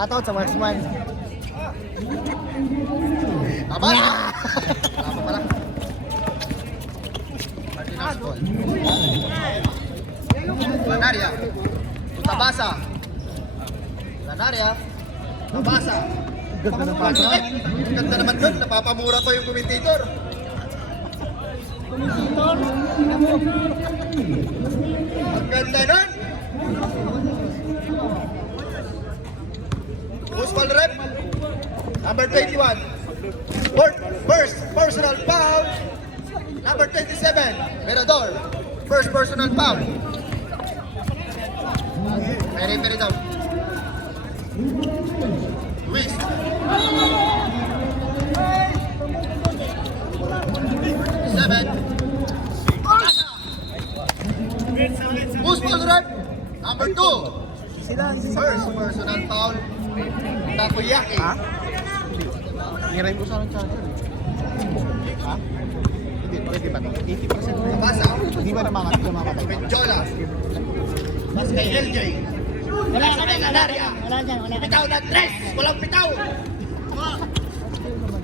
Shoutout sa marksman. Aba! Wala pa pala. Martinez ball. Lanaria. Tabasa. Lanaria. Tabasa. Ganda ng pasa. Ganda naman dun. Napapamura pa yung commentator. Ang ganda nun. Who's ball rep? Number 21. First personal foul. Number 27. Mirador. First personal foul. Peri daw. Luis. Seven. Who's ball rep? Number 2. First personal foul. Takoyaki. Ha? Hiray mo sa akin charger. Ha? Hindi, pwede ba ito? 80% na yun. Basa. Hindi ba namamatay? Menjola. Mas kay LJ. Wala sa kay Lanaria. Wala dyan, wala. Bitaw na 3. Walang bitaw.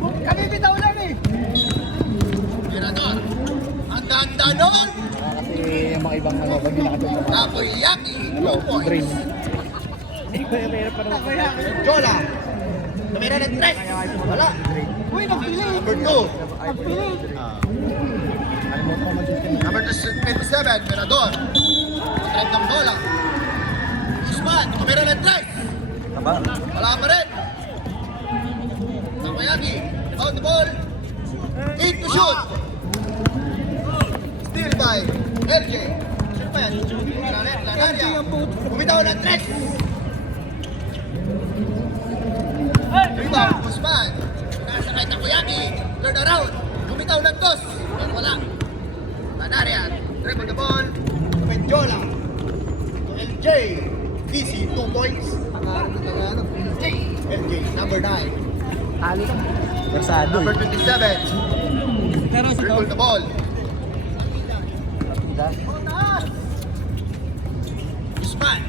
Kami bitaw lang eh. Mirador. Ang ganda nun. Kasi yung mga ibang pag ginakatulog sa Takoyaki. 2 points. brain. Menjola. Tumira ng 3. Wala. Uy, nagpili. Number 2. Nagpili. Alimot ko mag-system. Number 27. Mirador. Trend ng bola. Usman. Tumira ng 3. Taba. Wala pa rin. Takoyaki. Rebound the ball. In to shoot. Steal by LJ. Sino pa yan? Lanaria. Bumitaw ng 3. Rebound. Usman. Nasa kay Takoyaki. Turn around. Bumitaw ng 2. Wala. Lanaria. Dribble the ball. Menjola. To LJ. DC 2 points. LJ. Number 9. Talo lang. Versado Number eh. 27. Dribble the ball. Usman.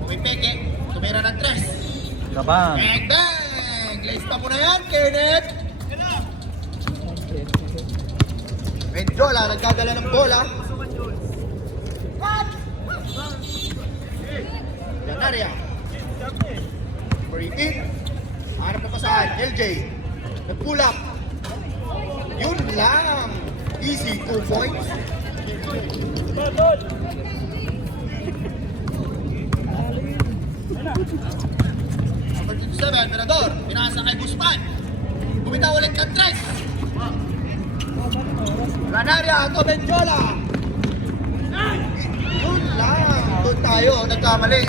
Pumipeke. Tumira ng 3. Kabang. Bang bang! Lista mo na yan, Kenneth. Menjola, nagdadala ng bola. Lanaria. Number 18. Hanap na pasahan, LJ. Nag-pull up. Yun lang. Easy 2 points. Number 27, Mirador. Pinasa kay Guzman. Bumitaw ulit ng 3. Lanaria to Menjola. Yun lang. Doon tayo, nagkamali.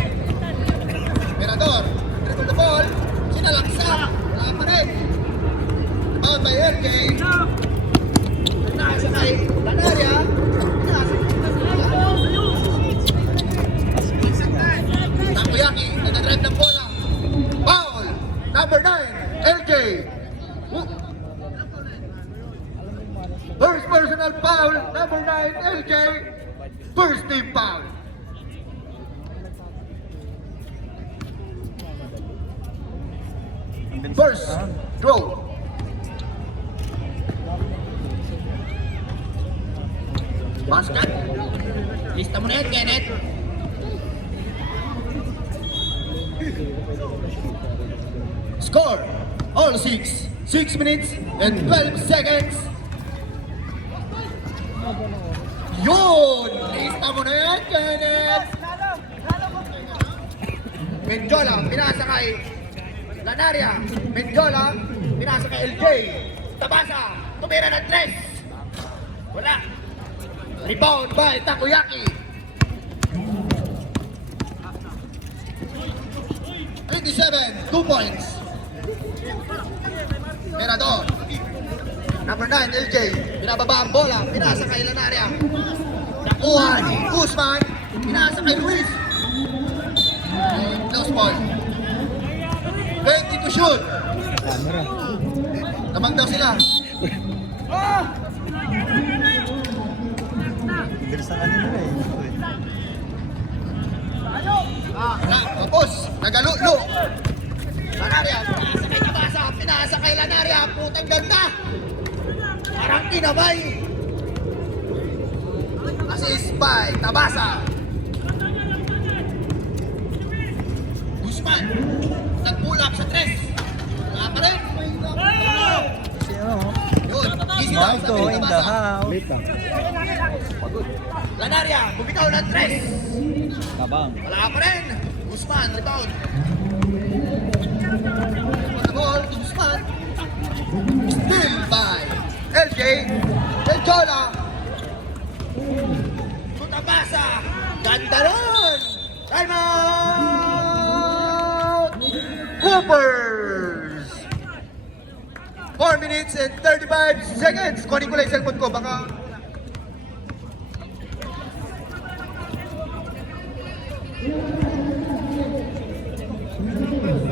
Mirador. Dribble the ball. Sinalaksa. Wala pa rin. Rebound by LJ. Pinasa kay Lanaria. Pinasa kay Takoyaki. Nagdadrive ng bola. Foul. Number 9. LJ. First personal foul. Number 9. LJ. First team foul. First throw. Basket. Lista mo na yan, Kenneth. Score. All 6. 6 minutes and 12 seconds. Yun! Lista mo na yan, Kenneth. Menjola, pinasa kay Lanaria. Menjola, pinasa kay LJ. Tabasa, tumira ng 3. Wala. Rebound by Takoyaki. 27, 2 points. Mirador. Number 9, LJ. Binababa ang bola. Pinasa kay Lanaria. Nakuha ni Guzman. Pinasa kay Luis. Close ball. 20 to shoot. Camera. Tamang daw sila. Bilis na kanina eh. Tapos, nagalulo. kay Lanaria, putang ganda! Parang kinabay! Assist by Tabasa. Guzman, nag-pull up sa 3. Wala pa rin. Yun, easy lang sa Marco in the Tabasa. house. Late lang. Lanaria, bumitaw ng 3. Kabang. Wala pa rin. Guzman, rebound. On the ball, Guzman. Still by LJ. Benjola. Tutabasa. Ganda nun. Time out. Coopers. 4 minutes and 35 seconds. Kunin ko lang yung cellphone ko. Baka...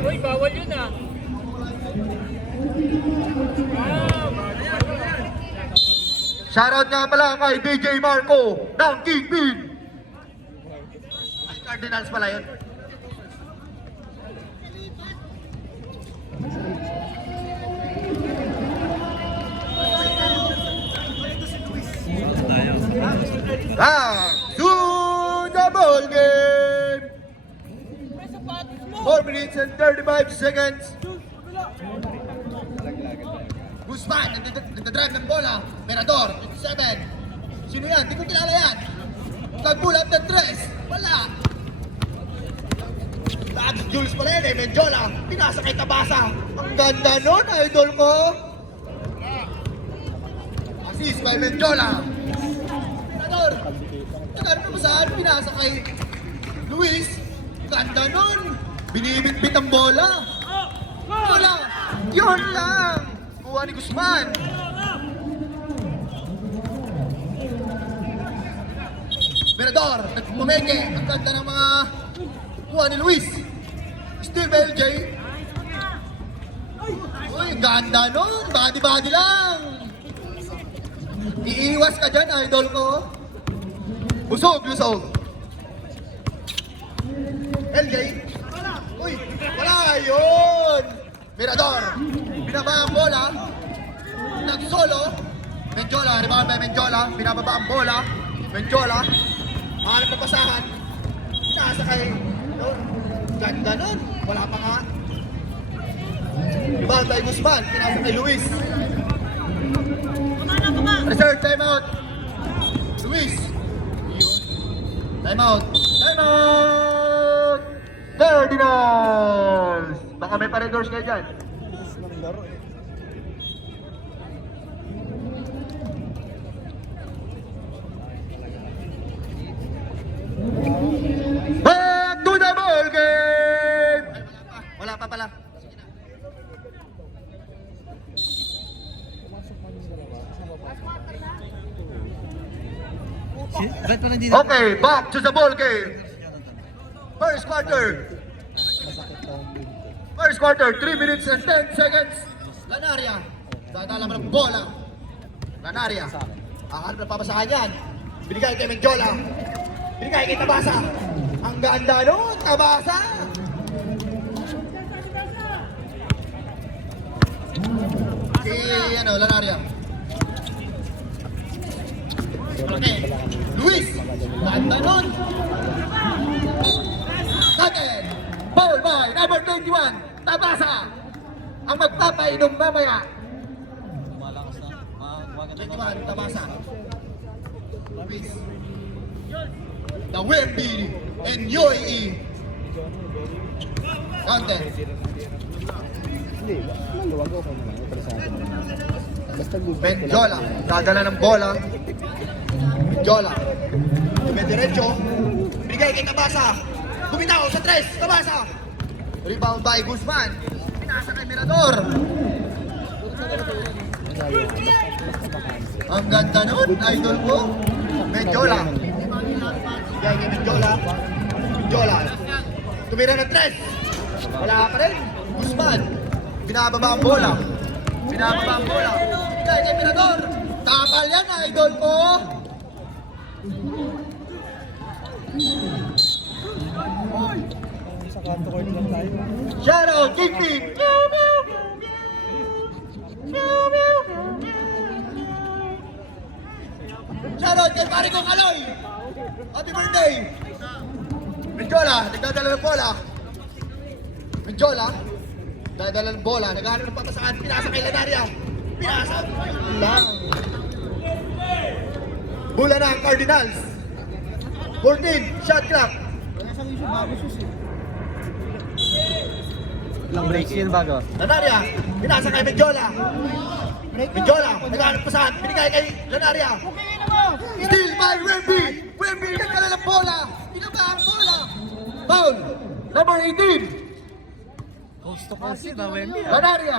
Uy, bawal yun ah. Shoutout nga pala kay DJ Marco ng Kingpin. Ay, Cardinals pala yun. To the ball game. 4 minutes and 35 seconds. Guzman, nagdadrive ng bola. Merador, 57. Sino yan? Di ko kilala yan. Nag-pull up ng 3. Wala. Lags Jules pala yan eh. Benjola. Pinasa kay Tabasa. Ang ganda nun, idol ko. Assist by Benjola. Merador. Nagkaroon mo saan? Pinasa kay Luis. Ganda nun. Binibit-bit ang bola. Bola. Yun lang. Kuha ni Guzman. Merador, nagpumeke. Ang ganda ng mga kuha ni Luis. Still by LJ. Uy, ganda nun. Body-body lang. Iiwas ka dyan, idol ko. Busog, lusog. LJ. Uy, wala yun. Mirador, binaba ang bola. Nag-solo. Benjola, rebound by Benjola. Binababa ang bola. Benjola. Hanap na pasahan. Nasa kay... Ganda nun. Wala pa nga. Rebound by Guzman. Pinasa kay Luis. Reserve timeout. Luis. Timeout. Timeout. Cardinals. Baka may pa-redors kayo dyan. Back to the ball game! Wala pa pala. Sige na. Ba't parang hindi na... Okay, back to the ball game. First quarter. First quarter, 3 minutes and 10 seconds. Lanaria. Dadala mo ng bola. Lanaria. Hanap na papasahan yan. Binigay kay Menjola. Binigay kay Tabasa. Ang ganda nun, Tabasa. Si, Lanaria. Okay. Luis. Ganda nun. Second. Ball by number 21. Tabasa. Ang magpapainom mamaya. Malakas na. Wag 21, Tabasa. Luis. The Wemby and UAE. Content. Hindi, maluwag ako naman. Interesado naman. Basta good. Benjola. Dadala ng bola. Benjola. Diretso. Bigay kay Tabasa. Bumitaw sa 3. Tabasa. Rebound by Guzman. Pinasa kay Mirador. Ang ganda nun, idol ko. Benjola. Bigay kay Benjola. Benjola. Tumira ng 3. Wala pa rin. Guzman. Binababa ang bola. Binababa ang bola. Bigay kay Mirador. Tapal yan, idol ko. Sa kanto court lang tayo. Shoutout, Kingpin! Shoutout kay pare kong Aloy! Happy birthday! Menjola, nagdadala ng bola. Menjola, nagdadala ng bola. Naghahanap ng papasahan. Pinasa kay Lanaria. Pinasa lang. Bola na ang Cardinals. 14, shot clock. Ilang breaks yun bago? Lanaria, pinasa kay Menjola. Menjola, naghahanap pasahan. Binigay kay Lanaria. Steal by Wemby! Wemby, nagdala ng bola. Pinaba ang bola. Foul, number 18. Coast to coast yun, Wemby. Lanaria.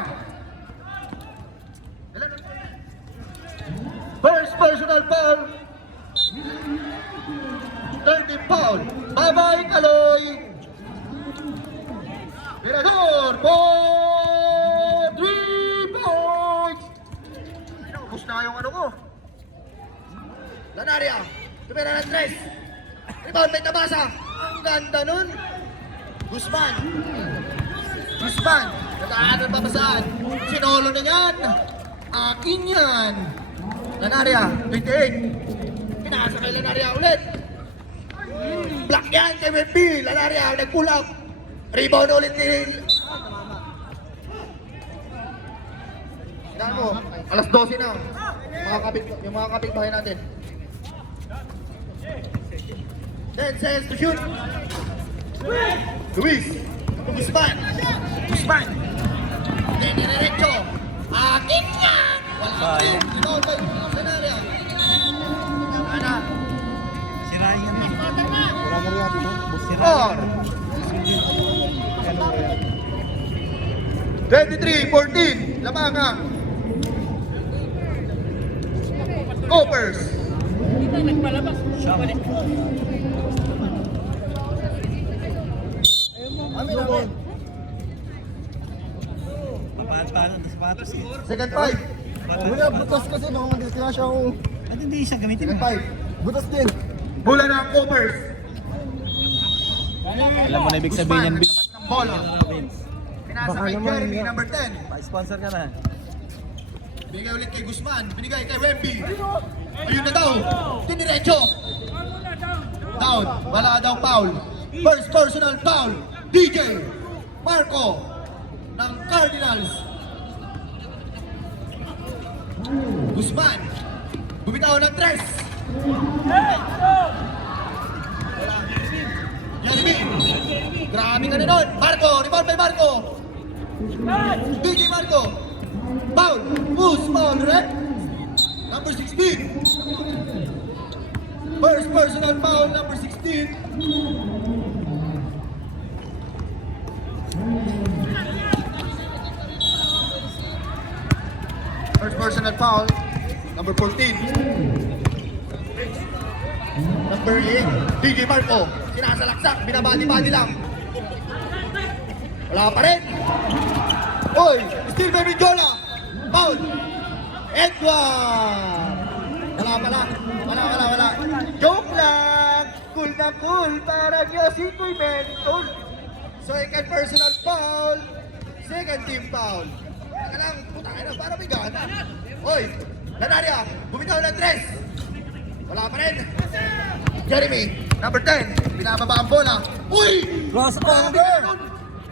First personal foul. 30 foul. Bye-bye, Kaloy. Mirador for 3 points. Naubos na yung ano ko. Lanaria. Tumira ng 3. Rebound may tabasa. Ang ganda nun. Guzman. Guzman. Nagkakaano ng babasaan. Sinolo na yan. Akin yan. Lanaria. 28. Pinasa kay Lanaria ulit. Block yan kay Wemby. Lanaria nag-pull out. Rebound ulit ni... Tignan mo. Alas 12 na. Yung mga kapitbahay natin. 10 seconds to shoot. Luis. Guzman. Guzman. Diniretso. Akin yan. Wala ka rin. Rebound by Lanaria. Ana. Si Ryan. Four. 23-14. Lamangang. Gophers. Paano sa sapatos eh? Second five. Wala, butas kasi baka madisgrasya ako. At hindi siya gamitin Second mo. five. Butas din. Bola ng Gophers. Alam mo na ibig sabihin yan, Vince. Ng bola. Vince. Pinasa Baka kay naman, Jeremy, yeah. number 10. Pa-sponsor ka na. Binigay ulit kay Guzman. Binigay kay Wemby. Ayun na daw. Diniretso. Down. Wala daw foul. First personal foul. DJ Marco ng Cardinals. Guzman. Bumitaw ng 3. Jeremy. Grabe ka na nun. Marco. Rebound by Marco. DJ Marco. Foul. Who's foul, red? Number 16. First personal foul, number 16. First personal foul, number 14. Number 8, DJ Marco. Sinasalaksak, binabali-bali lang. Wala pa rin. Oy, Steve Menjola. Foul. Edward. Wala. Joke lang. Cool na cool. Parang Yossi ko'y mentol. Second personal foul. Second team foul. Teka lang, puta ka na, para may gana. Oy, Lanaria, bumitaw ng 3. Wala pa rin. Jeremy, number 10. Binababa ang bola. Uy! Crossover!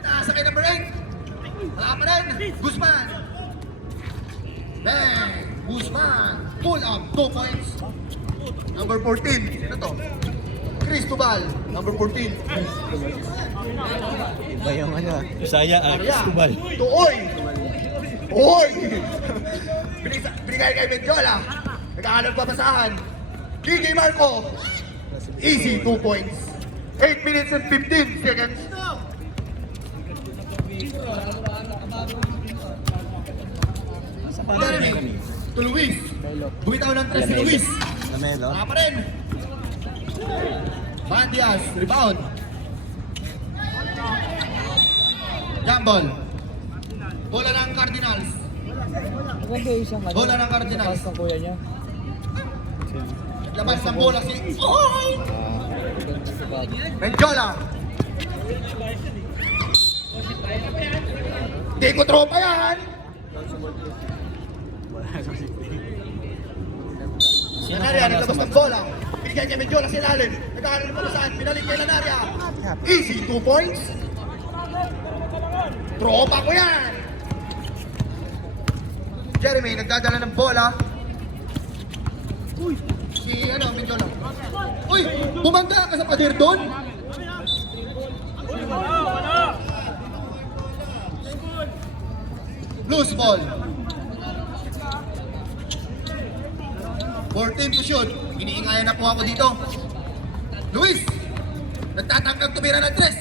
Nasa kay number 8. Wala pa rin. Guzman. Bang! Guzman. Pull up. 2 points. Number 14. Sino to? Cristobal. Number 14. Iba yung ano. Bisaya, Cristobal. Tuoy. Oy! Binigay kay Menjola. Nagkakalang papasahan. DJ Marco. Easy 2 points. 8 minutes and 15 seconds. Jeremy. To Luis. Bumitaw ng 3 si Luis. Lamelo. Wala pa rin. Matias, rebound. Jambol. Bola ng Cardinals. Maganda yung isang Bola ng Cardinals. ng kuya niya. Labas ng bola si... Menjola. Di ko tropa yan. Lanaria, naglabas ng bola. Binigay kay Medjola sa ilalim. Nagkakaroon pa saan? Pinalik kay Lanaria. Easy, 2 points. Tropa ko yan. Jeremy, nagdadala ng bola. Si Medjola. Uy, bumanda ka sa pader doon. Loose ball. 14 to shoot. Iniingayan na po ako dito. Luis, nagtatangkang tumira ng 3.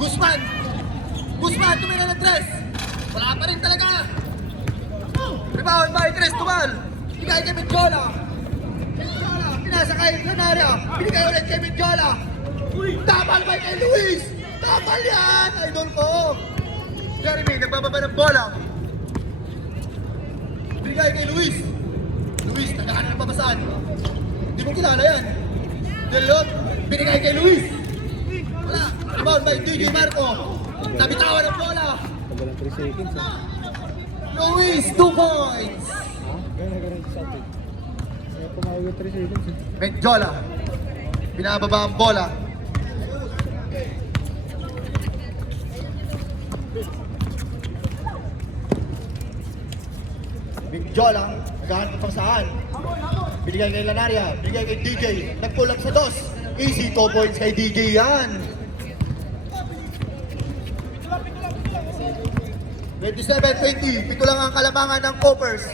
Guzman, tumira ng 3. Wala pa rin talaga. Rebound by Cristobal. Binigay kay Medjola. Pinasa kay Lanaria. Binigay ulit kay Medjola. Tapal by kay Luis. Tapal yan, idol ko. Jeremy, nagbababa ng bola. Binigay kay Luis. Luis, nagkakaroon ng papasaan. Hindi mo kilala yan. Delot, binigay kay Luis. Wala, rebound by DJ Marco. Nabitawan ng bola. Tagal ng 3 seconds. Luis, 2 points. Ganun sa atin. Kaya pumawag yung 3 seconds. Medjola, binababa ang bola. Medjola, naghahanap pang saan. Binigay kay Lanaria, binigay kay DJ, nagpulang sa 2. Easy, 2 points kay DJ yan. 27-20, pito lang ang kalamangan ng Coppers.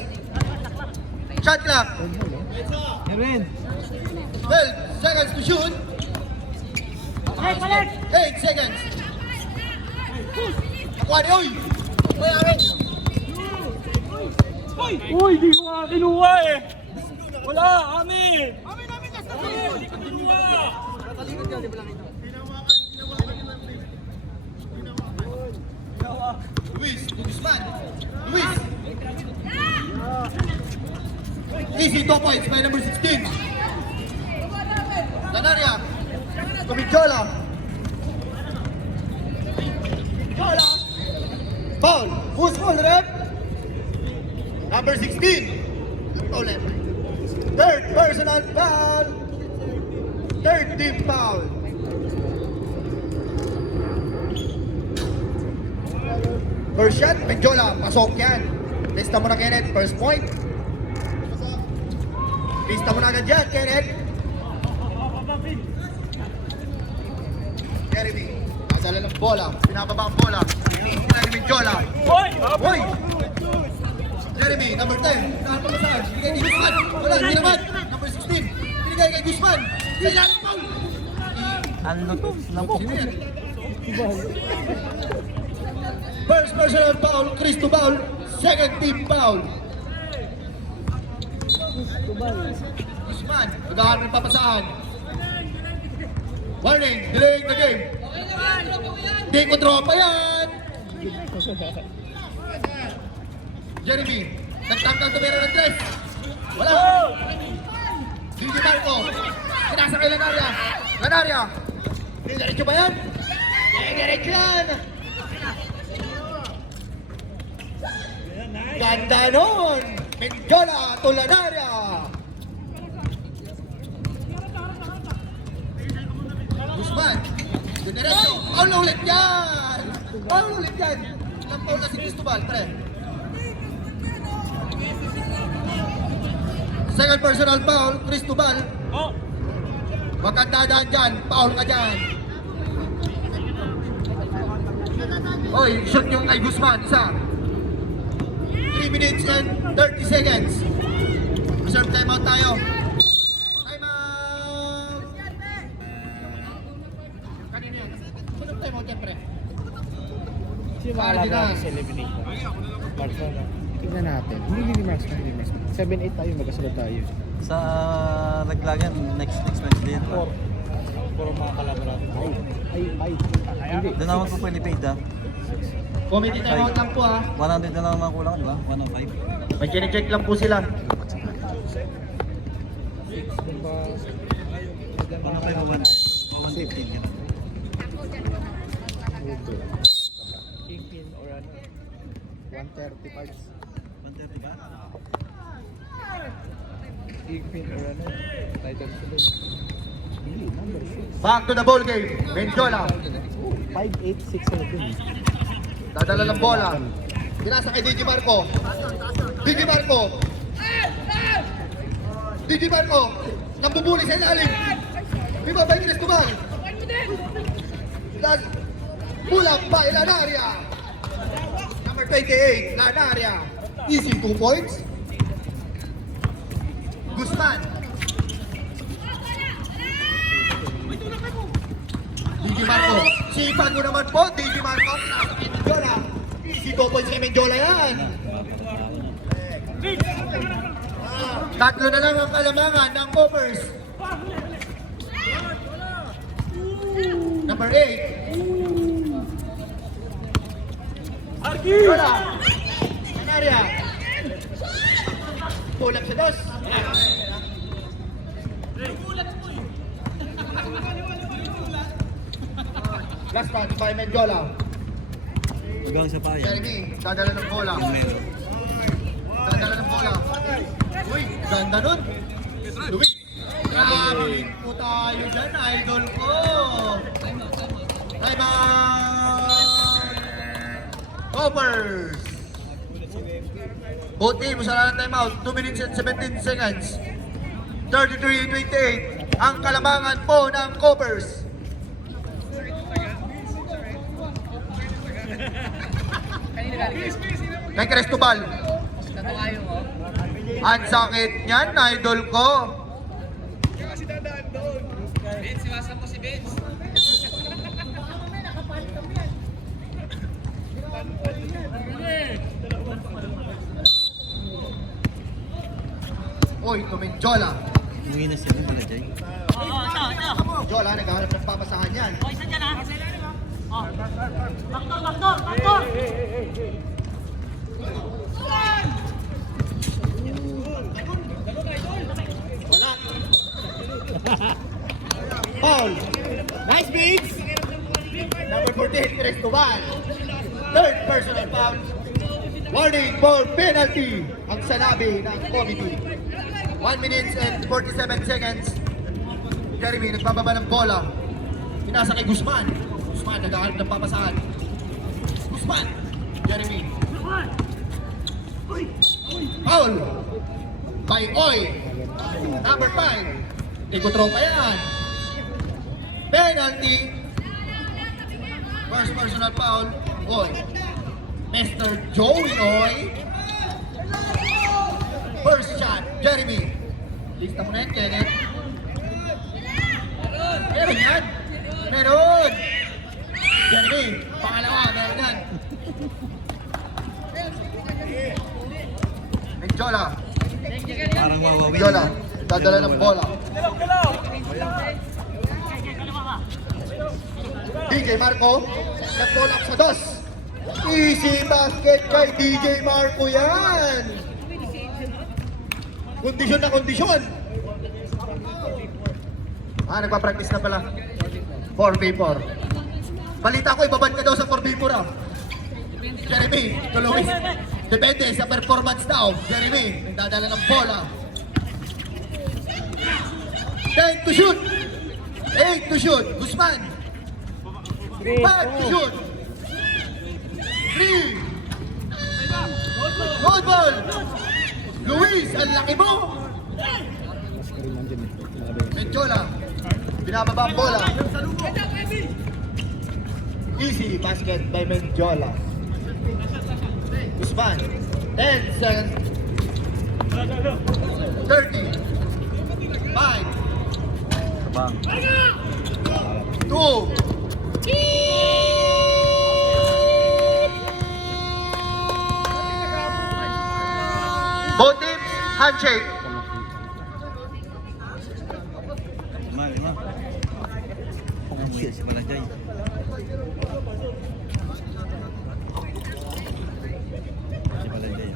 Shot clock. Erwin! 12 seconds to shoot. 8 seconds. Nakuha ni Uy. Uy, Arin. Uy, di ko nga kinuha eh! Wala, Amin! Amin, di ko kinuha! Luis, Guzman. Luis. Easy, 2 points by number 16. Lanaria. Medjola. Medjola. Foul. Who's foul, rep? Number 16. Ulit. Third personal foul. Third team foul. First shot, Medjola, pasok yan. Lista mo na, Kenneth, first point. Lista mo na agad yan, Kenneth. Jeremy, nadala ng bola, pinababa ang bola. Iniintay ni Medjola. Hoy! Hoy! Jeremy, number 10, nahanap mo saan? Binigay kay Guzman. Wala, hindi naman. Number 16, binigay kay Guzman. Kailangan foul. Ano to? Naku. First personal foul, Cristobal. Second team foul. Guzman, naghahanap ng papasaan. Warning, delaying the game. Hindi ko tropa yan. Jeremy, nagtangkang tumira ng 3. Wala. DJ Marco, sinasa kay Lanaria. Lanaria, diretso ba yan? Diretso yan. Ganda nun! Medjola to Lanaria! Guzman! Diretso! Paul ulit yan! Paul ulit yan! Ilang Paul na si Cristobal, pre? Second personal foul, Cristobal. Oh! Huwag kang dadaan dyan, Paul ka dyan. Oy, shoot yung kay Guzman, isa. 3 minutes and 30 seconds. Reserve timeout tayo. Timeout! Kanina yan. Reserve timeout yan, pre. Sino Cardinals. makalaga natin sa elimination? Marksman. Tignan natin. Hindi Marksman. 7-8 tayo, magkasunod tayo. Sa Laglagan, next Wednesday yan. Puro mga kalaban natin. Ay. Hindi. Doon naman po pwede paid ah. Committee timeout lang po, ha. 100 na lang naman kulang, di ba? 105. May check lang po sila. 105 o 115 ka na. Kingpin or ano? 135. center, di ba? Back to the ball game. Mendiola. 5'8", 6'7". Dadala ng bola. Pinasa kay DJ Marco. DJ Marco. DJ Marco. Nambubuli sa ilalim. Bibabay ni Cristobal. Pulang by Lanaria. Number 28, Lanaria. Easy 2 points. Guzman. DJ Marco. Sipan mo naman po, DJ Marco. Mendiola. Easy 2 points kay Mendiola yan. Tatlo na lang ang kalamangan ng Covers. Number 8. Mendiola. Lanaria. Pulang sa dos. Last touch by Mendiola. Hanggang sa paya. Jeremy, dadala ng bola. Dadala ng bola. Uy, ganda nun. Luis. Grabe po tayo dyan, idol ko. Time out. Covers. Both teams wala ng time out. 2 minutes and 17 seconds. 33-28. Ang kalamangan po ng Covers. Kay Cristobal. Ang sakit niyan, idol ko. Uy, Mendiola. Umuwi na sila nila, Jay. Mendiola, naghahanap ng papasahan yan. Wala. Paul. Nice beats. Number 14, Cristobal. Third personal foul. Warning for penalty. Ang sanabi ng committee. 1 minute and 47 seconds. Jeremy, nagbababa ng bola. Pinasa kay Guzman. Guzman, naghahanap ng papasahan. Guzman. Jeremy. Foul. By Oy. Number 5. Tikutropa yan. Penalty. First personal foul. Oy. Mr. Joey Oy. First shot. Jeremy. Lista mo na yan, Kenneth. Meron yan. Meron. Jeremy. Pangalawa. Meron yan. Mendiola. Parang mawawi. Mendiola. Dadala ng bola. DJ Marco. Nag-pull up sa dos. Easy basket kay DJ Marco yan. Kondisyon na kondisyon. Nagpa-practice na pala. 4v4. Balita ko, ibabad ka daw sa 4v4 ah. Jeremy, to Luis. Depende sa performance daw. Jeremy, nagdadala ng bola. 10 to shoot. 8 to shoot. Guzman. 5 to shoot. 3. Good ball. Luis, ang laki mo. Mendiola. Binababa ang bola. Easy basket by Mendiola. Guzman. 10 seconds. 30. 5. Kabang. 2. Both teams, handshake. Lima. Umuwi si Balajay. Si Balajay.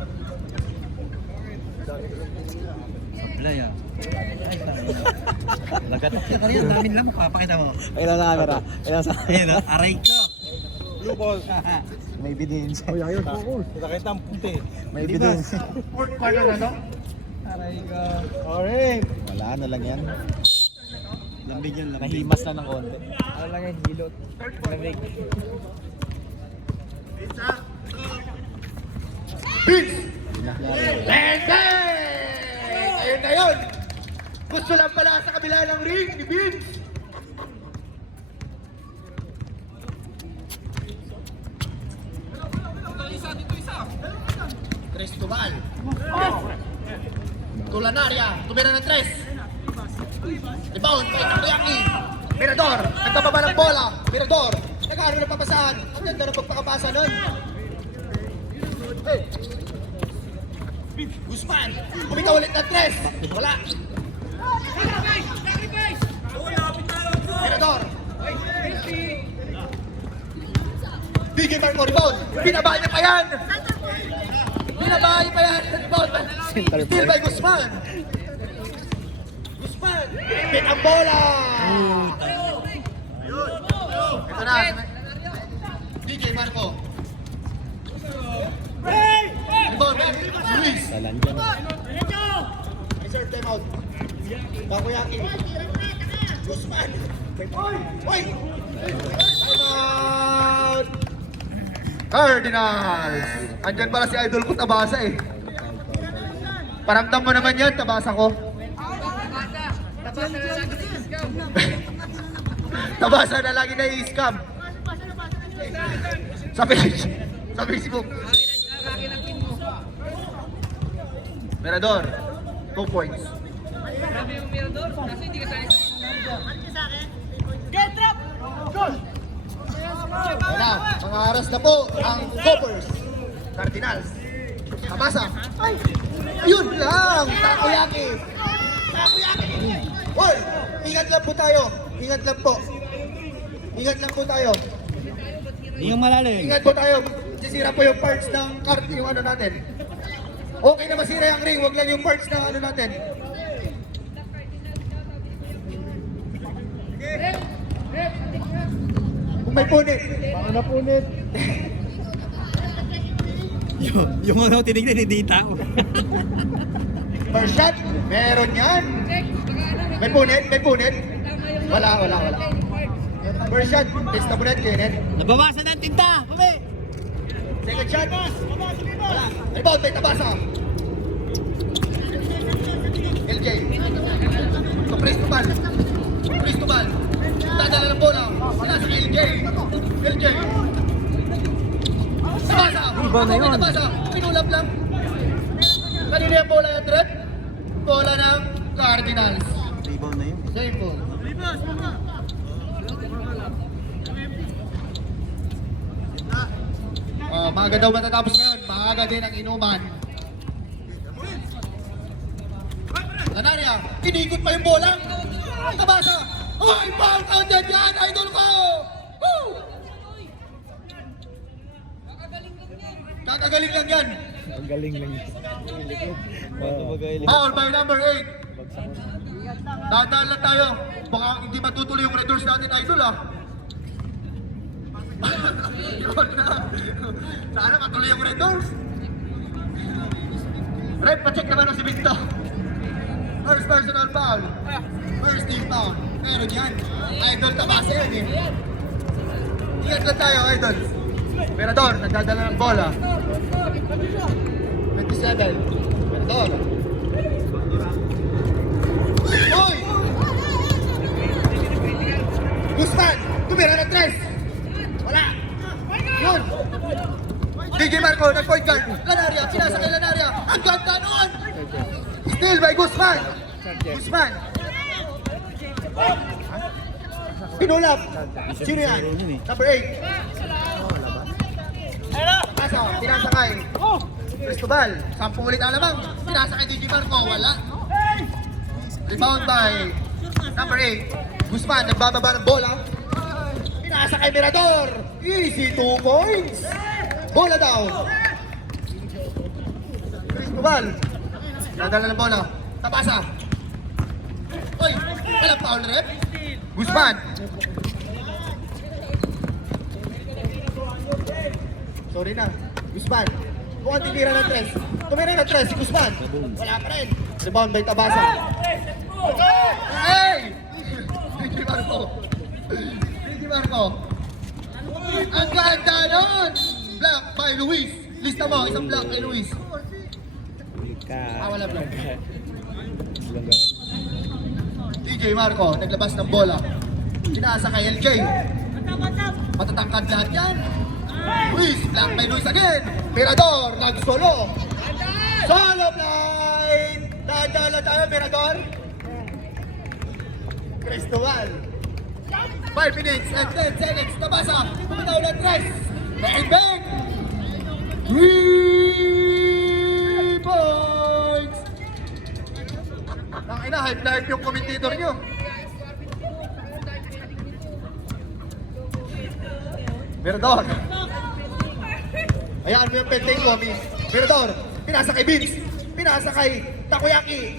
Sablay ah. Ay, lagat. Yan, damin lang. Papakita mo. Ayun ang camera. Ayun sa Ayun, aray ko. Blue ball. May ebidensya. Ay, ayun, focus. Nakita ang puti. May ebidensya. Fourth quarter na, no? Aray ka. Alright. Wala na lang yan. Lambig yan, lambig. Nahimas na ng konti. Ano lang yan, hilot. Lambig. Vince! Lente! Ayun na yun! Gusto lang pala sa kabila ng ring ni Vince! Cristobal. Tulanaria, tumira ng 3. Rebound, kay Takoyaki. Mirador, nagkababa ng bola. Mirador, nag-aaral ng papasahan. Ang ganda ng pagpakapasa nun. Hey. Guzman, kumita ulit ng 3. Wala. Mirador. DJ Marco, rebound. Binaba niya pa yan. Binaba niya pa yan. Rebound. Still by Guzman. Guzman. Pit ang bola. Ito na. DJ Marco. Rebound. Luis. Salan dyan. Insert time out. Takoyaki. Guzman. Oy! Time out! Cardinals! Andyan pala si Idol ko, Tabasa eh. Paramdam mo naman yan, Tabasa ko. Tabasa na lagi na i-scam. Sa Facebook. Mirador, 2 points. Wala, mga aras na po ang Gophers. Cardinals. Tabasa. Ayun lang, Takoyaki. Takoyaki. Hoy, ingat lang po tayo. Ingat lang po. Ingat lang po tayo. Hindi yung malalim. Ingat po tayo. Sisira po yung parts ng cart, yung ano natin. Okay na masira yung ring, wag lang yung parts ng ano natin. Kung may punit. Baka na punit. Yung ano, tinignan ni Dita. First shot, meron yan. May punit, may punit. Wala. First shot, test na punit, Kenneth. Nabawasan ng tinta! Pumi! Second shot, wala. Rebound, may Tabasa. LJ. So, Cristobal. Dadala ng bola. Wala sa LJ. Tabasa. Tabasa. Pinulap lang. Kanina yung bola yung trip. Bola ng Cardinals. Rebound na yun. Same po. Maaga daw matatapos ngayon. Maaga din ang inuman. Lanaria, inikot pa yung bola. Tabasa. Ay, foul counted yan, idol ko! Woo! Kakagaling lang yan. Ang galing lang yun. Foul by number 8. Dadaan lang tayo. Baka hindi matutuloy yung redoors natin, idol ah. Yun na. Sana matuloy yung redoors. Red, pacheck naman si Victor. First personal foul. First team foul. Meron yan. Idol, Tabasa yun eh. Ingat lang tayo, idol. Mirador, nagdadala ng bola. 27. Mirador. Uy! Guzman, tumira ng 3. Wala. Yun. DJ Marco, nag-point guard. Lanaria, sinasakay Lanaria. Ang ganda noon. Still by Guzman. Guzman. Pinulap. Sino yan? Number 8. Pasa, pinasakay. Cristobal, 10 ulit alamang. Pinasakay DJ Marco, wala. Rebound by number 8. Guzman, nagbababa ng bola. Pinasakay Mirador. Easy 2 points. Bola daw. Cristobal. Nadala ng bola. Tabasa. Oy, walang foul rep. Guzman. Sorry na. Guzman. Mukhang tinira ng tres. Tumira ng tres si Guzman. Wala pa rin. Rebound by Tabasa. Hey! DJ Marco. DJ Marco. Ang ganda nun! Block by Luis. Lista mo, isang block kay Luis. Wala block. DJ Marco, naglabas ng bola. Kinasa kay LJ. Matatangkad lahat yan. Luis, block by Luis again. Mirador, nag-solo. Solo blind! Dadala tayo, Mirador. Cristobal. 5 minutes and 10 seconds. Tabasa. Pumitaw ng tres. Bang bang! 3 points! Ang ina, hype na hype yung commentator nyo. Mirador. Hayaan mo yung penteng ko, Mirador. Pinasa kay Vince. Pinasa kay Takoyaki.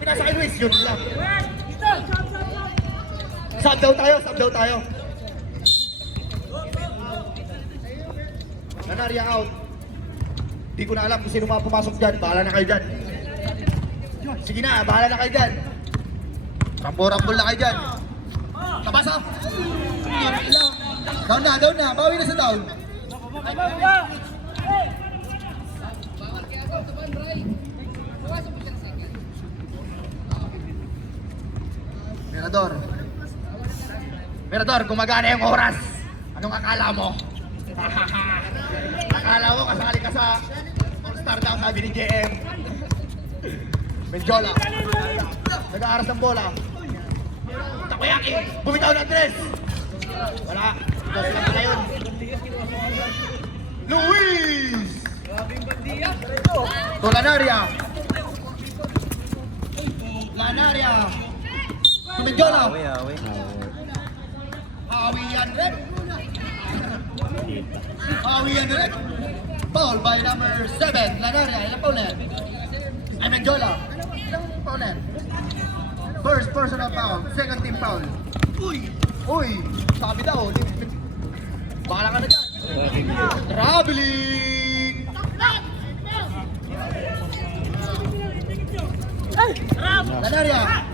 Pinasa kay Luis. Yun lang. Sub daw tayo. Nanaria out. Di ko na alam kung sino mga pumasok dyan. Bahala na kayo dyan. Sige na, bahala na kayo dyan. Rambo-rambol na kayo dyan. Tabasa. Down na. Bawi na sa down. Mirador, gumagana yung oras. Anong akala mo? Akala mo kasali ka sa All-Star daw, sabi ni JM. Menjola. Nag-aaras ng bola. Takoyaki. Bumitaw ng tres. Wala. Dos lang na yun. Luis! To Lanaria. To Menjola. Away. Awiyan rin. Foul by number 7, Lanaria. Ilang foul na yan? Ay, Menjola. Ilang foul na yan? First personal foul. Second team foul. Uy! Sabi daw. Bahala ka na dyan. Traveling! Lanaria.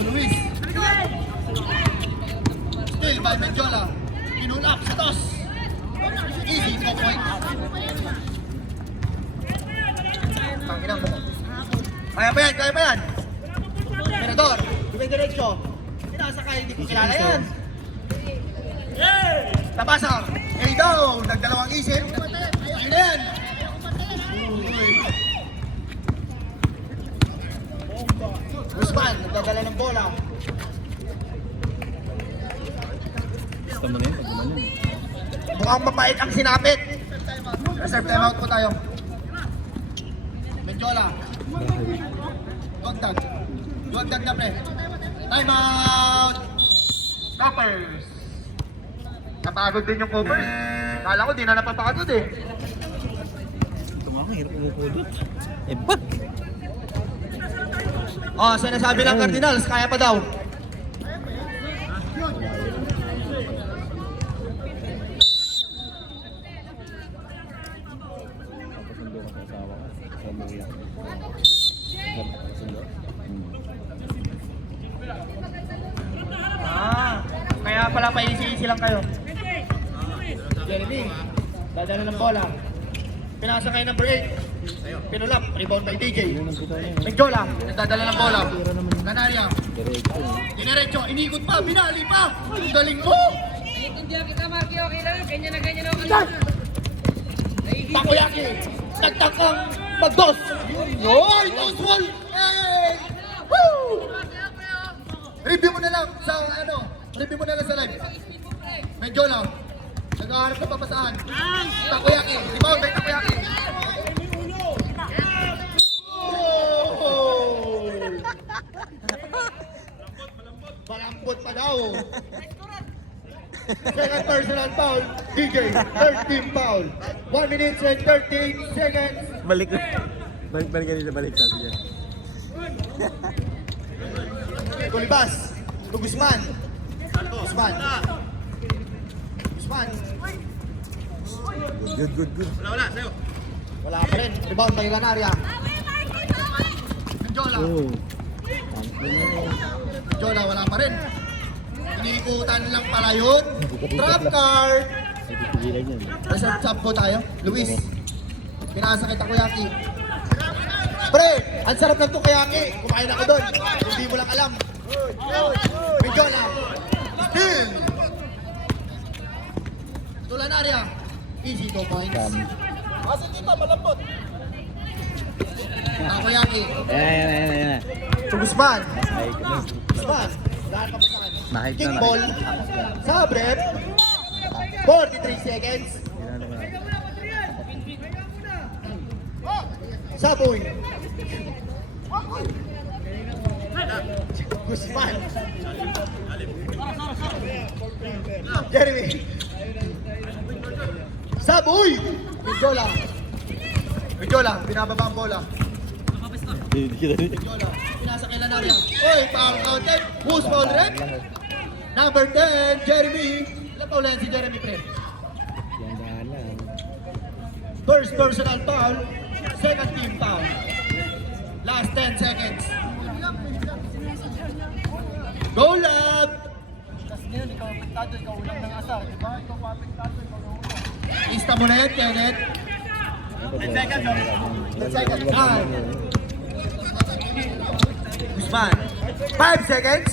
Luis. Still by Menjola. Pinulap sa toss. Easy, 2 points. Panginang mo. Kaya pa yan. Mirador, diretso. Pinasa kayo, hindi ko kilala yan. Tabasa. Hey down, nagdalawang isip. Ayun yan. Guzman, nagdadala ng bola. Gusto mo na yun, pag gumanon. Mukhang mapait ang sinapit. Reserve timeout po tayo. Menjola. Duwagdag na pre. Timeout! Coppers. Napagod din yung Coppers. Kala ko di na napapagod eh. Ito nga ako, hirap umupulot. Ba't? Oh, sinasabi ng Cardinals, kaya pa daw. Kaya pala pa-easy lang kayo. Jeremy, dadala ng bola. Pinasa kay number 8. Pinulap, rebound by DJ. Menjola, nagdadala ng bola. Canaria. Dinerecho, inikot pa, binali pa. Ang galing mo! Naiintindihan kita, Marky, okay lang. Ganyan na ako kanina. Takoyaki, nagtakang mag-dos. Yoy, dos wall! Hey! Woo! Review mo na lang sa live. Menjola, nag-aharap na papasahan. Takoyaki, rebound by Takoyaki. Malambot pa daw. Second personal foul, DJ. Third team foul. 1 minute and 13 seconds. Balik ganito sa balik sabi niya. Kulibas, Guzman. Guzman. Guzman. Good. Wala pa rin. Rebound kay Lanaria. Jola. Jola, wala pa rin. Iniikutan lang pala yun. Trap card. Reserve chop po tayo. Luis. Pinasakit ako Yaki. Pre, ang sarap ng tukayaki. Kumain ako doon. Hindi mo lang alam. Jola. Still. Tulanaria. Easy 2 points. Kasi kita malambot. Takoyaki. Ayan. Guzman. Guzman. Lahat pa po sa akin. Nakahit na, Kick nakahit. ball. Sabre. 43 seconds. Saboy. Guzman. Jeremy. Saboy. Vidyola. Binababa ang bola. Vidyola. Pinasa kay Lanaria. Oy, foul counted. Who's foul red? Number 10, Jeremy. Ilan pa ulit si Jeremy, pre? First personal foul. Second team foul. Last 10 seconds. Go lab! Ista mo na yan, Kenneth. 10 seconds. 9. Guzman. 5 seconds.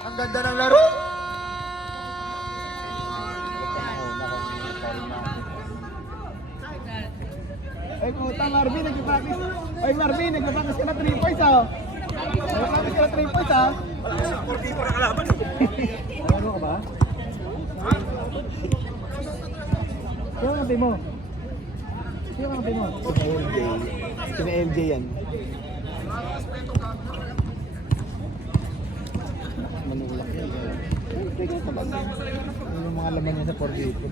Ang ganda ng laro. Ay, puta, Marvin, nagpa-practice. Ay, Marvin, nagpa-practice ka na 3 points, ah. Nagpa-practice ka na 3 points, ah. Ano ka ba? Sino ang kampi mo? Sino ang kampi mo? Si MJ yan. Manulak yan. Ano yung mga laman niya sa 48?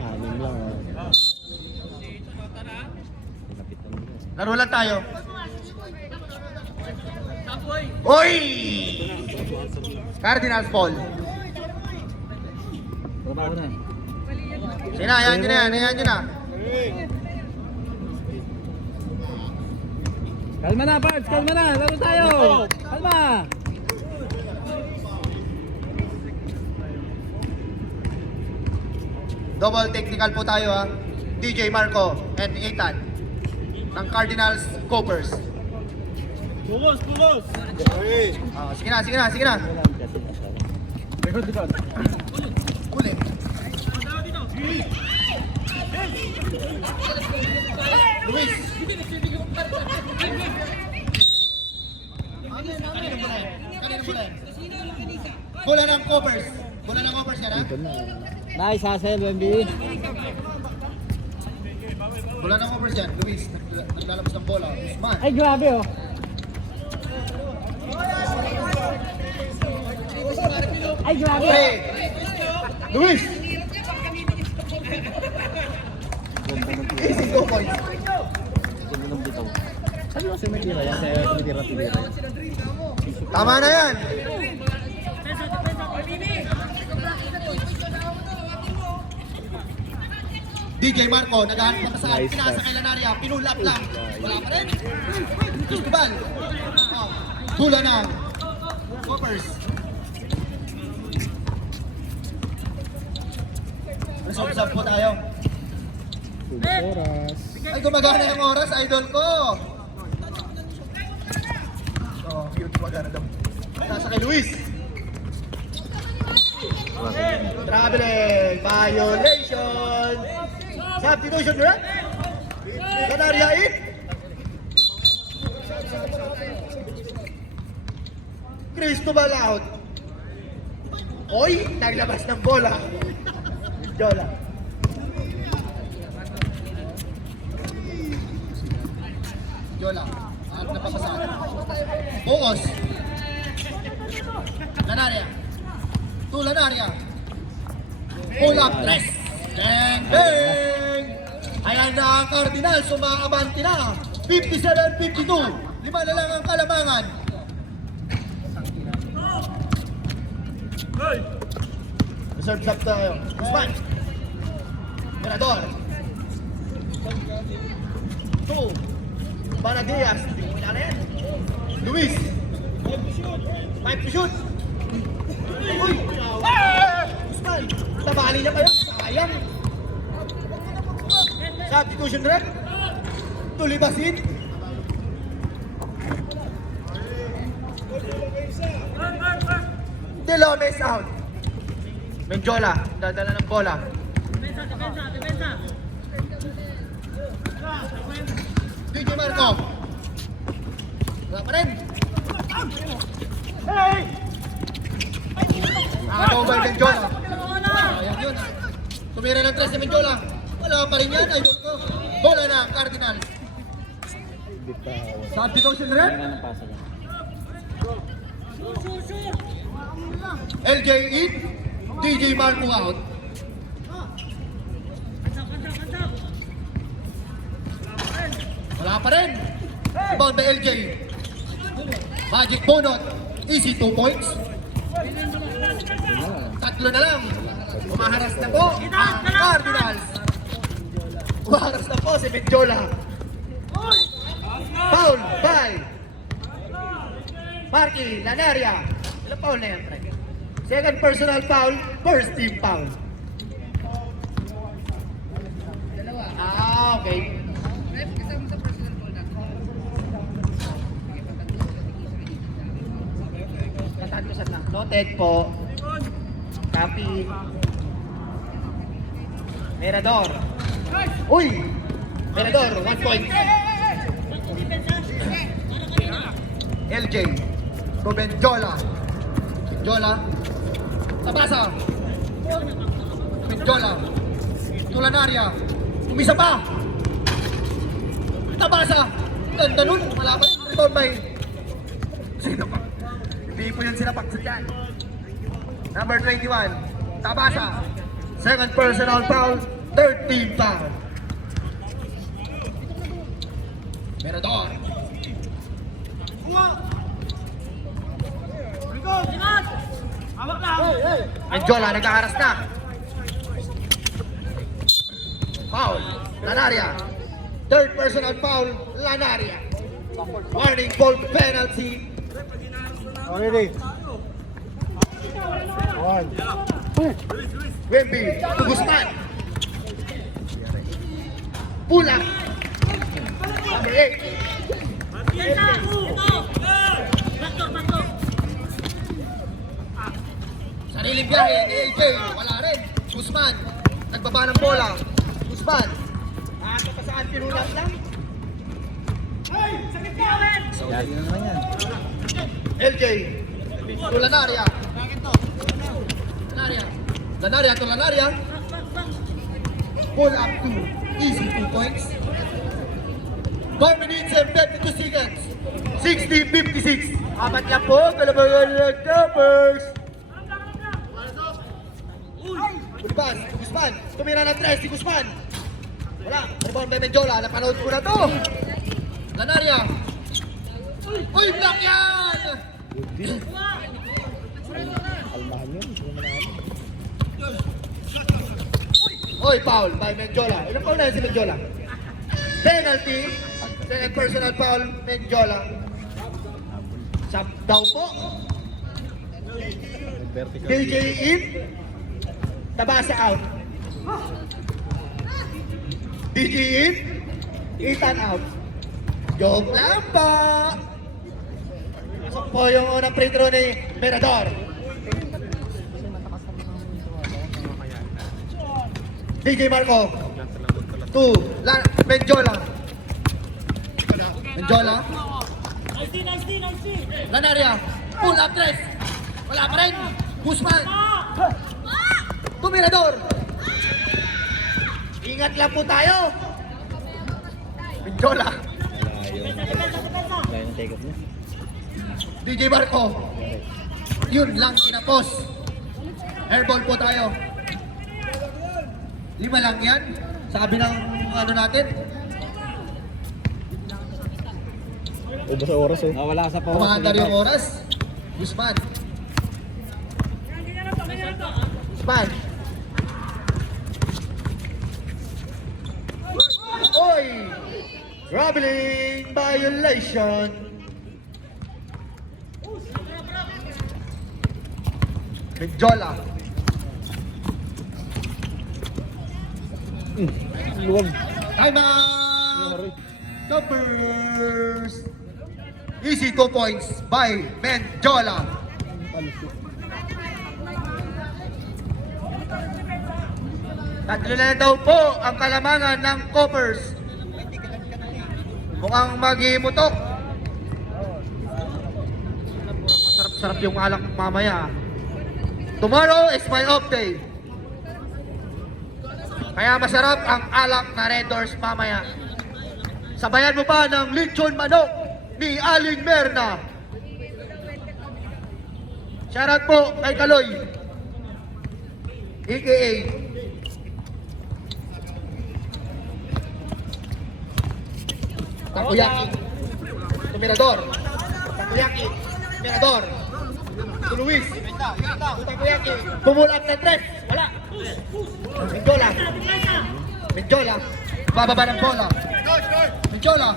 Anim lang, ah. Laro lang tayo. Oy! Cardinals ball. Trabaho na. Sige na, ayan nyo na. Kalma na, Pards! Kalma na! Laro tayo! Kalma! Double technical po tayo ha. DJ Marco and Ethan ng Cardinals Gophers. Pulos! Sige na. Uli. Luis. Kanino pala? Bola ng Gophers. Yan ha. Nice hustle, Wemby. Bola ng Gophers yan. Luis. Naglalabas ng bola. Usman. Ay, grabe oh. Ay, grabe. Pre. Luis. Easy 2 points. Ganda ng bitaw. Sabi ko sa'yo may tira yan, kaya tumitira. Tama na yan. DJ Marco, naghahanap na saan, pinasa kay Lanaria, pinulap lang. Wala pa rin. Cristobal. Tula na. Gophers. Resolve po tayo. Oras. Ay, gumagana yung oras, idol ko. Oh, cute, gumagana daw. Nasa kay Luis. Traveling, violation. Substitution, right? Lanaria in. Cristobal out. Oy, naglabas ng bola. Jola. Jola. Ano napapasahan? Buos. Lanaria. To Lanaria. Pull up press. Bang, bang. Cardinals, umaabante na. 57-52. 5 na lang ang kalamangan. Reserve up tayo. Guzman. Mirador. 2. Banadias. Wala na yan. Luis. 5 to shoot. Uy! Guzman. Tabali niya pa yun. Sayang. Substitution rep. Tulibasin. Delones out. Menjola, dadala ng bola. DJ Marco. Wala pa rin. Over Menjola. Ayan yun. Tumira ng 3 si Menjola. Wala pa rin yan, idol ko. Bola na, Cardinals. Substitution rep. LJ in, DJ Marco out. Wala pa rin. Rebound by LJ. Magic Bonot, easy 2 points. 3 na lang. Umaharas na po ang Cardinals. Umaharas na po si Menjola. Foul by Marky Lanaria. Ilang foul na yan, Pre? Second personal foul, first team foul. Okay. Tatahan ko sana. Noted po. Copy. Mirador. Uy! Mirador, 1 point. LJ. Ruben Jola. Jola. Tabasa. Menjola. Tulanaria. Umisa pa. Tabasa. Ganda nun. Wala pa rin. Rebound by. Sino pa? Hindi po yun sinapak sa dyan. Number 21. Tabasa. Second personal foul. Third team foul. Mirador. Menjola nag-aaras na. Foul. Lanaria. Third personal foul. Lanaria. Warning ball penalty. Already. 1. Wemby to Guzman. Pulang. Number 8. Sariling biyahe ni AJ. Wala rin. Guzman. Nagbaba ng bola. Guzman. Ito pa saan pinulat lang. Yari na naman yan. LJ. Tulanaria. Lanaria. Lanaria to Lanaria. Pull up to easy 2 points. 4 minutes and 52 seconds. 60-56. Apat lang po. Kalabagan ng Jumpers. Guzman. Guzman. Tumira ng 3 si Guzman. Wala. Rebound by Menjola. Napanood ko na to. Lanaria. Uy, block yan! Uy, foul by Menjola. Ilang foul na yan si Menjola? Penalty. Second personal foul, Menjola. Sub daw po. DJ in. Tabasa out. DJ in. Ethan out. Joke lang po. Pasok po yung unang free throw ni Mirador. DJ Marco. 2. Menjola. Menjola. Lanaria. Pull up 3. Wala pa rin. Guzman. Mirador. Ingat lang po tayo. Menjola. Wala yung take off niya. DJ Marco. Yun lang kinapos. Airball po tayo. 5 lang yan. Sabi ng ano natin, Ubos sa oras eh. Nawala sa power. Kumaandar yung oras. Guzman. Guzman. Oy! Traveling violation. Medjola. Luwag. Time out! Numbers! Easy 2 points by Medjola. Tatlo na daw po ang kalamangan ng Coppers. Mukhang maghimutok. Masarap-sarap yung alak mamaya. Tomorrow is my off day. Kaya masarap ang alak na Red Doors mamaya. Sabayan mo pa ng lechon manok ni Aling Merna. Shoutout po kay Kaloy. AKA Takoyaki. Tumirador. Takoyaki. Tumirador. Si Luis. Takoyaki. Pumulap ng tres. Wala. Medjola. Medjola. Bababa ng bola. Medjola.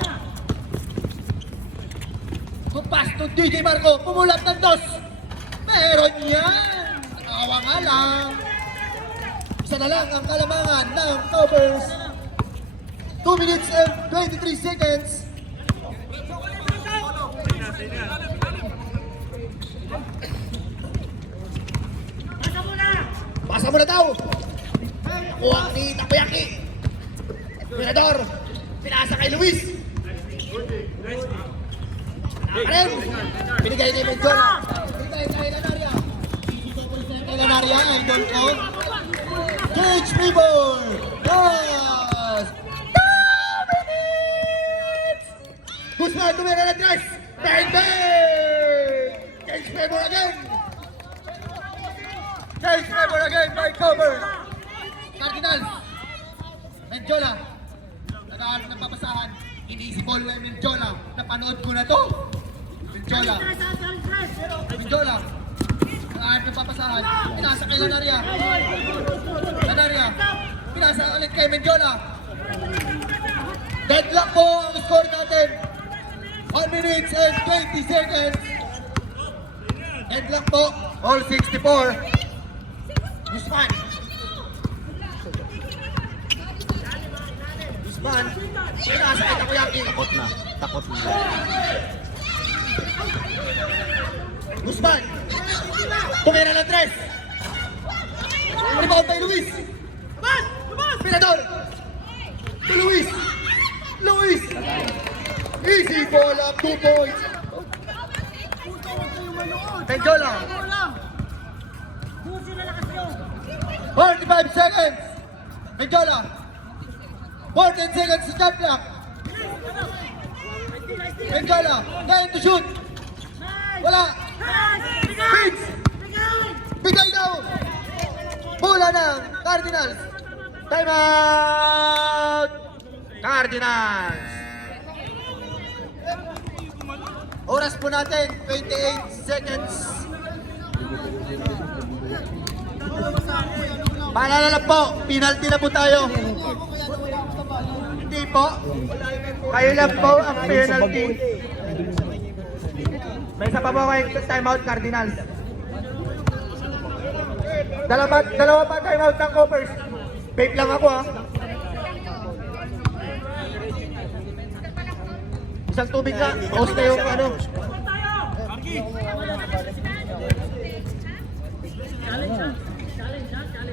Kumpas to DJ Marco. Pumulap ng dos. Meron yan. Awa nga lang. Isa na lang ang kalamangan ng Coppers. 2 minutes and 23 seconds. Pasa mo na daw. Nakuha ni Takoyaki. Mirador. Pinasa kay Luis. Nakakarim. Binigay ni Medjola. Binigay kay Lanaria. Kay Lanaria, idol ko. Cage People. Yes. Guzman tumira na tres. Bang bang. Cage People again. Cage People again by cover. Cardinals. Medjola. Nag-aaral ng papasahan. Iniisip ball ng Medjola. Napanood ko na to. Medjola. Medjola. Nag-aaral ng papasahan. Pinasa kay Lanaria. Lanaria. Pinasa ulit kay Medjola. Deadlock po ang score natin. 1 minute and 20 seconds. Deadlock po. All 64. Guzman. Guzman. Pinasa kay Takoyaki. Takot na. Takot na. Guzman. Tumira ng tres. Rebound kay Luis. Pinador. To Luis. Luis. Easy ball up 2 points. Medjola. 45 seconds. Medjola. 14 seconds si Chaplak. Medjola. 9 to shoot. Wala. Pitch. Bigay daw. Bola ng Cardinals. Time out. Cardinals. Oras po natin, 28 seconds. Paalala lang po, penalty na po tayo. Hindi po. Kayo lang po ang penalty. May isa pa po kayong timeout Cardinals. Dalawa pa timeout ng Coppers. Vape lang ako ha. Isang tubig na, pause na yung ano.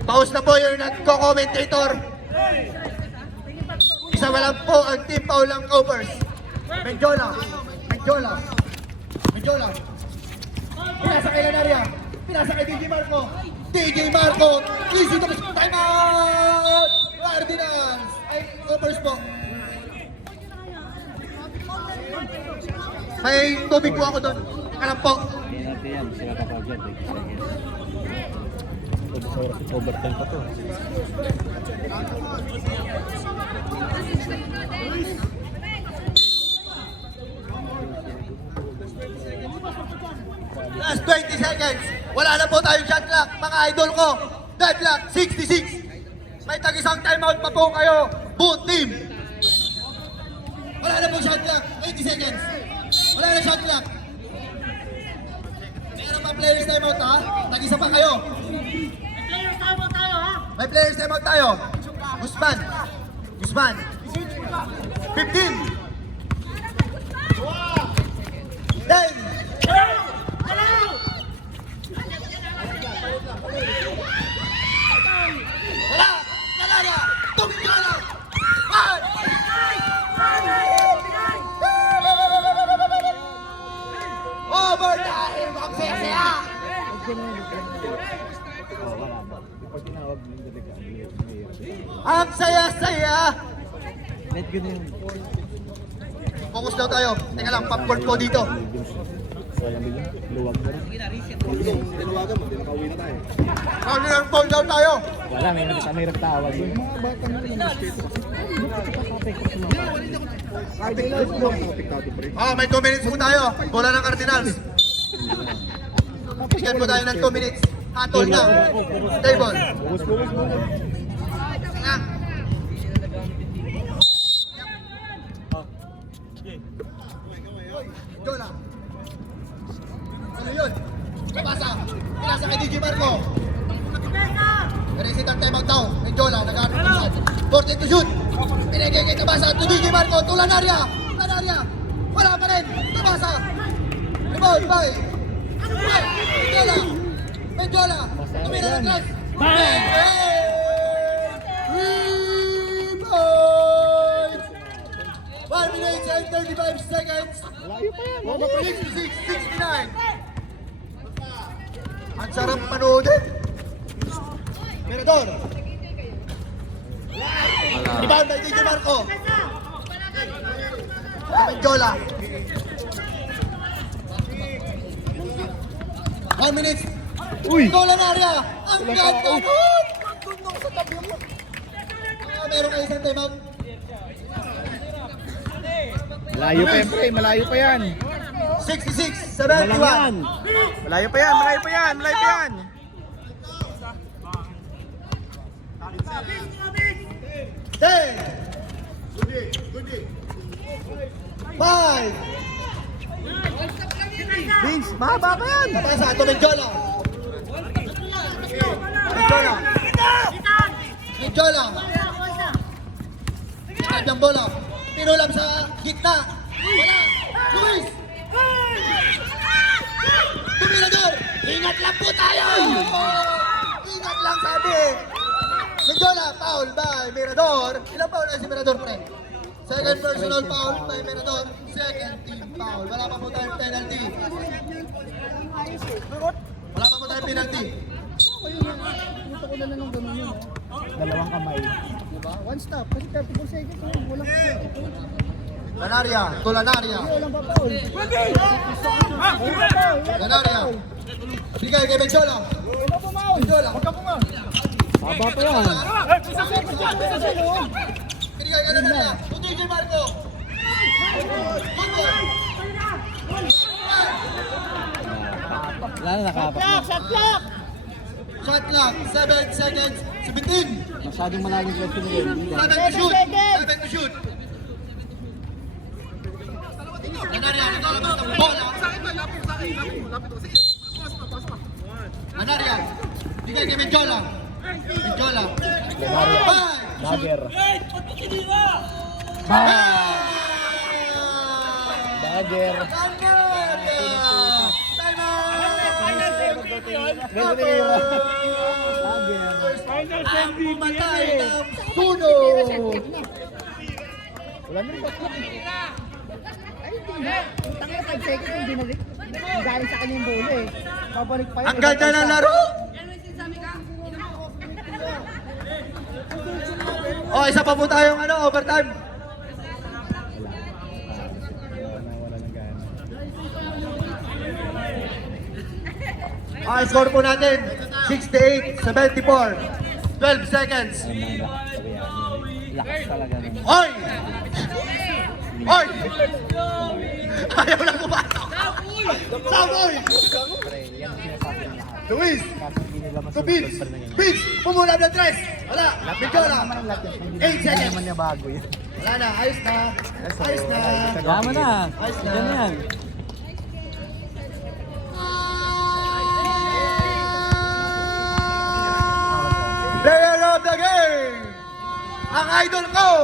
Pause na po yung nagko-commentator. Isa lang po ang team foul ng Coppers. Medjola. Medjola. Medjola. Pinasa kay Lanaria. Pinasa kay DJ Marco. DJ Marco. Easy to time out. Cardinals. Ay, Coppers po. May tubig po ako doon. Alam po. Hindi natin yan. Sila ka pa dyan. Overtime pa to. Wala na po tayong shot clock, mga idol ko. Deadlock, 66. May tag-isang timeout pa po kayo, both team. Wala na po shot clock, 80 seconds. Wala na shot clock. Meron pa players timeout ha? Tag-isa pa kayo. May players timeout tayo. Guzman. 15. 10. Wala na. Tumig ka na. 5. Overtime. Ang saya-saya. Ang saya-saya. Net good yun. Focus daw tayo. Teka lang, popcorn po dito. Foul daw tayo. Wala, may nagtawag yun. May 2 minutes po tayo. Bola ng Cardinals. Bigyan po tayo ng 2 minutes. Hatol na. Table. Nga. Jola. Ano yun? Pasa. Pinasa kay DJ Marco. Resit ang timeout daw. May Jola. Nag-aarap. 14 to shoot. Pinigay kay Tabasa to DJ Marco. Tulan area. Wala pa rin. Tabasa. Rebound by. Jola. May Jola. Tumira ng class. Rebound. 1 minute and 35 seconds. 66, 69. Ang sarap panoodin. Mirador. Rebound by DJ Marco. Jola. 1 minute. Jola na area. Ang ganda nun. Nagtundong sa tabi mo. Meron kayo isang timeout. Malayo pa yan, pre. Malayo pa yan. 66, 71. Malayo pa yan. 10. 5. Vince, mahaba pa yan. Tabasa, ito may Jola. Kahit ng bola. Pinulam sa gitna. Wala. Luis. Tumirador. Ingat lang po tayo. Ingat lang sabi. Jola, foul by Mirador. Ilang foul na si Mirador, pre? Second personal foul by Mirador. Second team foul. Wala pa po tayong penalty. Dalawang kamay. Diba? One stop. Kasi 34 seconds. Walang Tulanaria. Walang papaul. Tulanaria. Bigay kay Benjola. Benjola. Haba pa yan. Bigay kay Tulanaria. Tutoy kay Marco. Football. Wala na nakapak. Shot clock. 7 seconds. 17. Masyadong malalim question yun. 7 to shoot. 7 to shoot. Tulanaria. Naglalabas ng bola. Tulanaria. Bigay kay Benjola. Benjola. Dagger. Dagger. Final 10 Pumatay BBM ng sunog. Wala na rin ba? Ay, hindi na. Tangina 5 seconds hindi na rin. Galing sa kanya yung bolo eh. Babalik pa yun. Ang ganda ng laro. Oh, isa pa po tayong overtime. Score po natin 68-74. 12 seconds. Lakas talaga. Hoy! Hoy! Ayaw lang pumasok. Saboy! Luis. Kaso hindi nila To masunod Beats. pa rin yan. Beats. Pumula ng tres. Wala. Medjola. Alam naman ang lahat yan. Hindi 8 hindi seconds. naman niya bago yan. Wala na. Ayos na. Ayos na. Yaman na. Ayos na. Ganyan. Player of the game. Ang idol ko.